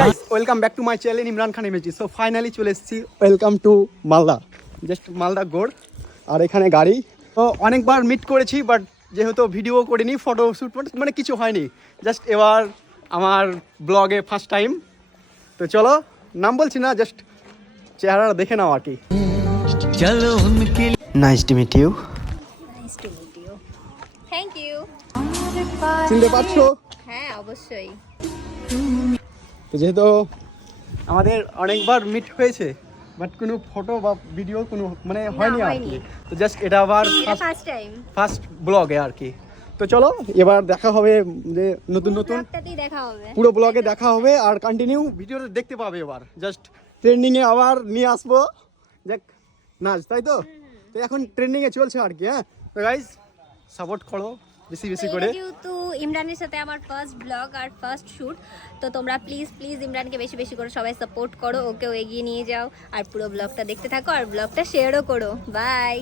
Guys welcome back to my channel Imran Khan ইমেজি। So finally চলে এসেছি, welcome to Malda, just Malda Gaur. আর এখানে গাড়ি তো অনেকবার মিট করেছি, বাট যেহেতু ভিডিও করিনি, ফটো শ্যুট মানে কিছু হয়নি, জাস্ট এবার আমার ব্লগে ফার্স্ট টাইম। তো চলো, নাম বলছি না, জাস্ট চেহারা দেখে নাও আর কি। চলো nice to meet you. Nice to meet you. Thank you. চিনতে পারছো? হ্যাঁ অবশ্যই। তো যেহেতু আমাদের অনেকবার মিট হয়েছে, বাট কোনো ফটো বা ভিডিও কোনো মানে হয়নি আর কি। তো জাস্ট এটা আবার ফার্স্ট টাইম, ফার্স্ট ব্লগে আর কি। তো চলো এবার দেখা হবে, যে নতুন নতুন ব্লগটাতেই দেখা হবে, পুরো ব্লগে দেখা হবে আর কন্টিনিউ ভিডিও দেখতে পাবে। এবার জাস্ট ট্রেন্ডিংয়ে আবার নিয়ে আসবো দেখ নাচ, তাই তো? তো এখন ট্রেন্ডিংয়ে চলছে আর কি। হ্যাঁ তো গাইজ সাপোর্ট করো বেশি বেশি করে। যেহেতু ইমরানের সাথে আমার ফার্স্ট ব্লগ আর ফার্স্ট শুট, তো তোমরা প্লিজ প্লিজ ইমরানকে বেশি বেশি করে সবাই সাপোর্ট করো, ওকেও এগিয়ে নিয়ে যাও আর পুরো ব্লগটা দেখতে থাকো আর ব্লগটা শেয়ারও করো। বাই।